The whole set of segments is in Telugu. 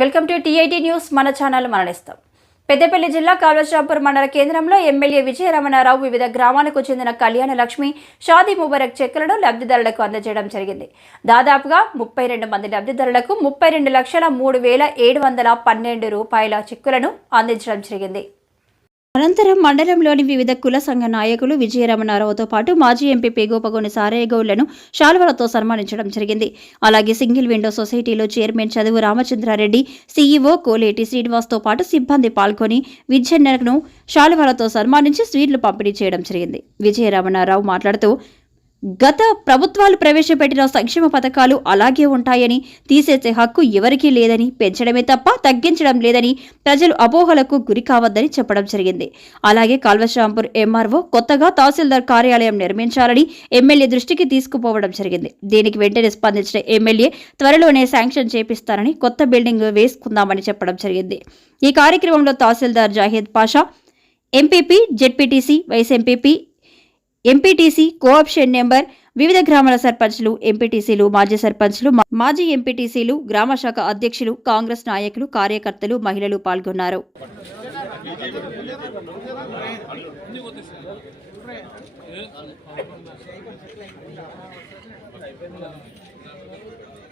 Welcome to TIT news. మన ఛానల్ మరణిస్తాం. పెద్దపల్లి జిల్లా కాళేశ్వరంపూర్ మండల కేంద్రంలో ఎమ్మెల్యే విజయరమణారావు వివిధ గ్రామాలకు చెందిన కళ్యాణ లక్ష్మి షాదీ ముబారక్ చెక్కులను లబ్ధిదారులకు అందజేయడం జరిగింది. దాదాపుగా ముప్పై రెండు మంది లబ్ధిదారులకు ముప్పై రెండు లక్షల మూడు వేల ఏడు వందల పన్నెండు రూపాయల చెక్కులను అందించడం జరిగింది. అనంతరం మండలంలోని వివిధ కుల సంఘ నాయకులు విజయరమణారావుతో పాటు మాజీ ఎంపీ పేగోపగోని సారయ్య గౌడ్లను శాలువలతో సన్మానించడం జరిగింది. అలాగే సింగిల్ విండో సొసైటీలో చైర్మన్ చదువు రామచంద్రారెడ్డి సీఈఓ కోలేటి శ్రీనివాస్తో పాటు సిబ్బంది పాల్గొని విజయన్నను శాలువలతో సన్మానించి స్వీట్లు పంపిణీ చేయడం జరిగింది. విజయరమణారావు మాట్లాడుతూ గత ప్రభుత్వాలు ప్రవేశపెట్టిన సంక్షేమ పథకాలు అలాగే ఉంటాయని తీసేసే హక్కు ఎవరికీ లేదని పెంచడమే తప్ప తగ్గించడం లేదని ప్రజలు అపోహలకు గురి కావద్దని చెప్పడం జరిగింది. అలాగే కాల్వశ్రాంపూర్ ఎంఆర్ఓ కొత్తగా తహసీల్దార్ కార్యాలయం నిర్మించాలని ఎమ్మెల్యే దృష్టికి తీసుకుపోవడం జరిగింది. దీనికి వెంటనే స్పందించిన ఎమ్మెల్యే త్వరలోనే శాంక్షన్ చేపిస్తారని కొత్త బిల్డింగ్ వేసుకుందామని చెప్పడం జరిగింది. ఈ కార్యక్రమంలో tahsildar Zahid Pasha MPP ZPTC vice MPP MPTC co-option member వివిధ గ్రామాల సర్పంచ్లు ఎంపీటీసీలు మాజీ సర్పంచ్లు మాజీ ఎంపీటీసీలు గ్రామ శాఖ అధ్యక్షులు కాంగ్రెస్ నాయకులు కార్యకర్తలు మహిళలు పాల్గొన్నారు.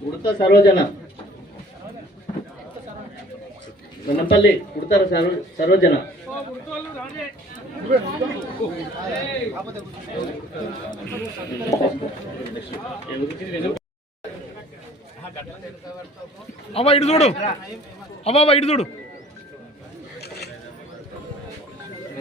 ఉడత సరోజన వెన్నపల్లి ఉడతార సరో సరోజన అవ్వ ఇటు చూడు. అవ్వ అవ్వ ఇటు చూడు.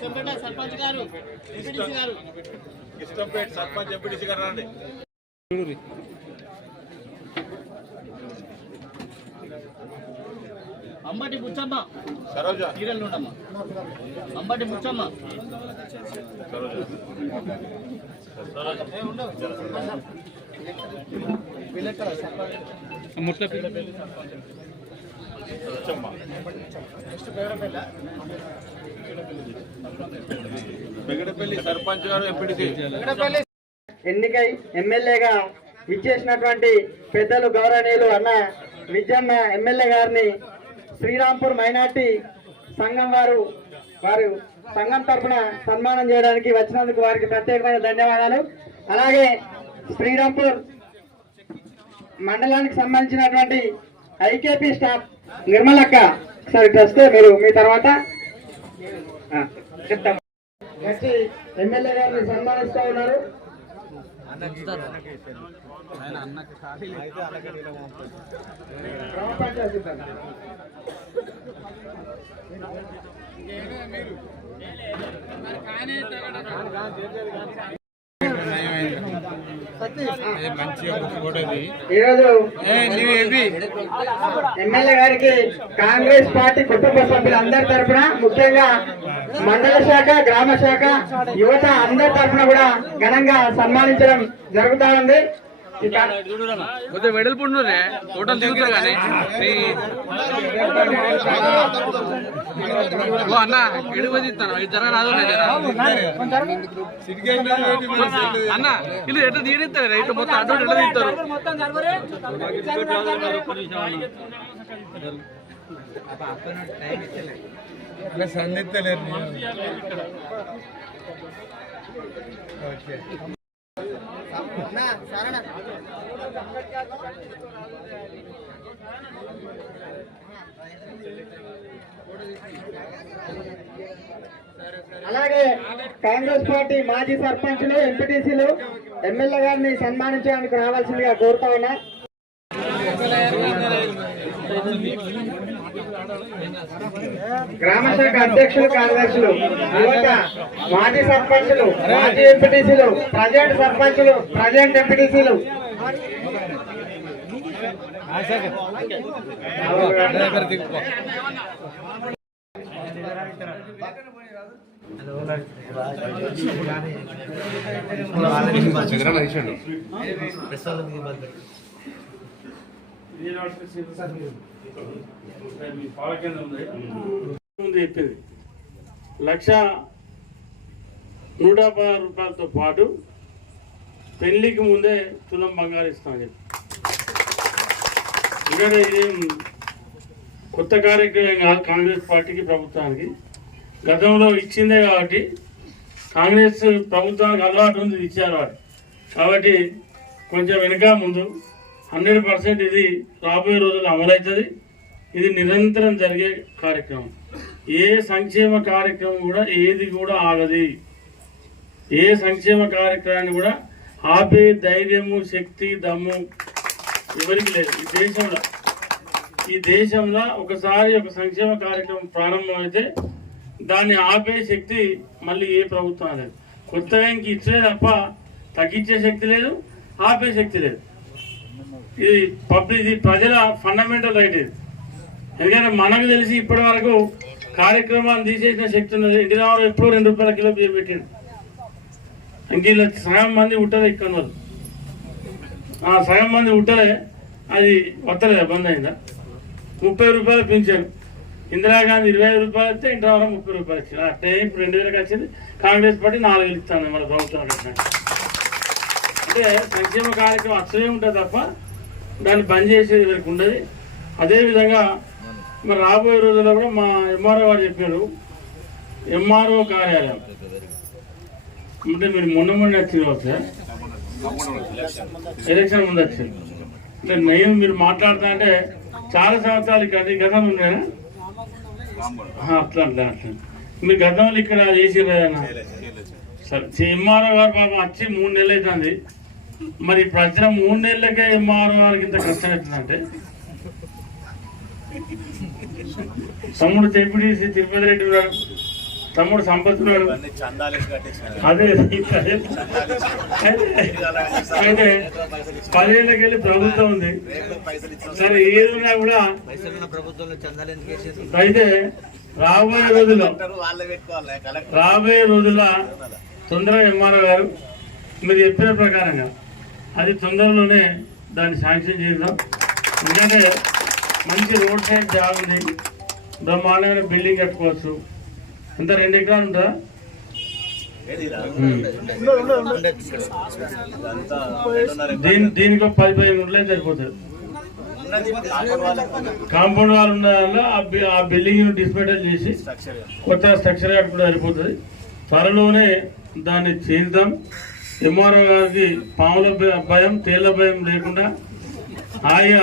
ఇష్టంపేట సర్పంచ్ గారు ఎంపీటీసీ గారు. ఇష్టంపేట సర్పంచ్ ఎంపీటీసీ గారు రండి. అంబటి బుచ్చమ్మ. సరోజ. సీరియల్ ఉండమ్మ అంబటి బుచ్చమ్మ. సర్పంచ్ గారు ఎన్నికై ఎమ్మెల్యేగా ఇచ్చేసినటువంటి పెద్దలు గౌరవనీయులు అన్న విజయన్న ఎమ్మెల్యే గారిని శ్రీరాంపూర్ మైనార్టీ సంఘం వారు వారు సంఘం తరఫున సన్మానం చేయడానికి వచ్చినందుకు వారికి ప్రత్యేకమైన ధన్యవాదాలు. అలాగే శ్రీరాంపూర్ మండలానికి సంబంధించినటువంటి ఐకేపీ స్టాఫ్ నిర్మలక్క. ఒకసారి ఇటు వస్తే మీరు మీ తర్వాత. చెప్తాం. వచ్చి ఎమ్మెల్యే గారిని సన్మానిస్తూ ఉన్నారు. ఎమ్మెల్యే గారికి కాంగ్రెస్ పార్టీ కుటుంబ సభ్యులందరి తరఫున ముఖ్యంగా మండల శాఖ గ్రామ శాఖ యువత అందరి తరఫున కూడా ఘనంగా సన్మానించడం జరుగుతా ఉంది. ఇక కొద్దిగా వెడల్పు ఉండరే టోటల్ దిగుతా కానీ ఓ అన్న ఎడుగు తీస్తాను ఇది జరగ రాదు అన్న ఇల్లు ఎట్లా తీయనిస్తారు రైతు మొత్తం అటు ఎట్లా తీస్తారు అలాగే కాంగ్రెస్ పార్టీ మాజీ సర్పంచ్లు ఎంపీటీసీలు ఎమ్మెల్యే గారిని సన్మానించడానికి రావాల్సిందిగా కోరుతా ఉన్నా. గ్రామ శాఖ అధ్యక్షులు కార్యదర్శులు యువత మాజీ సర్పంచులు మాజీ ఎంపీటీసీలు ప్రజెంట్ సర్పంచులు ప్రజెంట్ ఎంపీటీసీలు. చెప్పింది లక్ష నూట పదహారు రూపాయలతో పాటు పెళ్ళికి ముందే తులం బంగారు ఇస్తామని చెప్పి ఎందుకంటే ఇది కొత్త కార్యక్రమం కాదు కాంగ్రెస్ పార్టీకి ప్రభుత్వానికి గతంలో ఇచ్చిందే కాబట్టి కాంగ్రెస్ ప్రభుత్వానికి అలవాటు ఉంది ఇచ్చారు వాడు కాబట్టి కొంచెం వెనుక ముందు హండ్రెడ్ పర్సెంట్ ఇది రాబోయే రోజుల్లో అమలవుతుంది. ఇది నిరంతరం జరిగే కార్యక్రమం. ఏ సంక్షేమ కార్యక్రమం కూడా ఏది కూడా ఆగది. ఏ సంక్షేమ కార్యక్రమాన్ని కూడా ఆపే ధైర్యము శక్తి దమ్ము ఎవరికి లేదు. ఈ దేశంలో ఈ దేశంలో ఒకసారి ఒక సంక్షేమ కార్యక్రమం ప్రారంభమైతే దాన్ని ఆపే శక్తి మళ్ళీ ఏ ప్రభుత్వం లేదు కొత్తగా ఇంక ఇచ్చే తప్ప తగ్గించే శక్తి లేదు ఆపే శక్తి లేదు. ఇది పబ్లిక్ ఇది ప్రజల ఫండమెంటల్ రైట్ ఇది. ఎందుకంటే మనకు తెలిసి ఇప్పటి వరకు కార్యక్రమాన్ని తీసేసిన శక్తి ఉన్నది. ఇంటి రావాలి ఎప్పుడో రెండు రూపాయల కిలో బియ్యం పెట్టిండు. ఇంక ఇలా సగం మంది ఉట్టలే ఇక్కడ వాళ్ళు ఆ సగం మంది ఉట్టలే అది వస్తలేదా బంద్ అయిందా? ముప్పై రూపాయలు పెంచాను ఇందిరాగాంధీ ఇరవై ఐదు రూపాయలు ఇస్తే ఇంటి రావడం ముప్పై రూపాయలు ఇచ్చింది అట్లే ఇప్పుడు రెండు వేలకు వచ్చింది. కాంగ్రెస్ పార్టీ నాలుగు వేలు ఇస్తాను మన ప్రభుత్వం అంటే సంక్షేమ కార్యక్రమం అసలే ఉంటుంది తప్ప దాన్ని బంద్ చేసేది వీరికి ఉండదు. అదేవిధంగా మరి రాబోయే రోజుల్లో కూడా మా ఎంఆర్ఓ గారు చెప్పారు ఎంఆర్ఓ కార్యాలయం. అంటే మీరు మొన్న మొన్న వచ్చింది వస్తే ఎలక్షన్ ముందు వచ్చింది. అంటే నేను మీరు మాట్లాడుతా అంటే చాలా సంవత్సరాలు ఇక్కడ గతం ఉండేనా? ఆహా, అట్లా అట్లా అట్లా మీరు గతంలో ఇక్కడ చేసి సరే ఎంఆర్ఓ గారు పాపం వచ్చి మూడు నెలలు అవుతుంది. మరి వచ్చిన మూడు నెలలకే ఎంఆర్ఓ గారికి ఇంత కష్టం అవుతుందంటే తమ్ముడు తెప్పిడిసి తిరుపతి రెడ్డి ఉన్నాడు తమ్ముడు సంపత్ ఉన్నాడు అదే. అయితే పదేళ్ళకి వెళ్ళి ప్రభుత్వం ఉంది. సరే ఏది ఉన్నా కూడా అయితే రాబోయే రోజుల్లో రాబోయే రోజుల్లో తొందరగా ఎంఆర్ఓ గారు మీరు చెప్పిన ప్రకారంగా అది తొందరలోనే దాన్ని శాంక్షన్ చేద్దాం. ఎందుకంటే మంచి రోడ్ సైడ్ జాగ్ ఉంది. బ్రహ్మాండమైన బిల్డింగ్ కట్టుకోవచ్చు. అంత రెండు ఎకరాలు ఉంటుందా దీని దీనికి ఒక పది పదిహేను ఉంటే సరిపోతుంది కాంపౌండ్ వాళ్ళు ఉన్న ఆ బిల్డింగ్ డిస్మేటల్ చేసి కొత్త స్ట్రక్చర్ కట్టుకుంటే సరిపోతుంది. త్వరలోనే దాన్ని చేద్దాం. ఎంఆర్ఓ గారికి పాముల భయం తేళ్ళ భయం లేకుండా ఆయా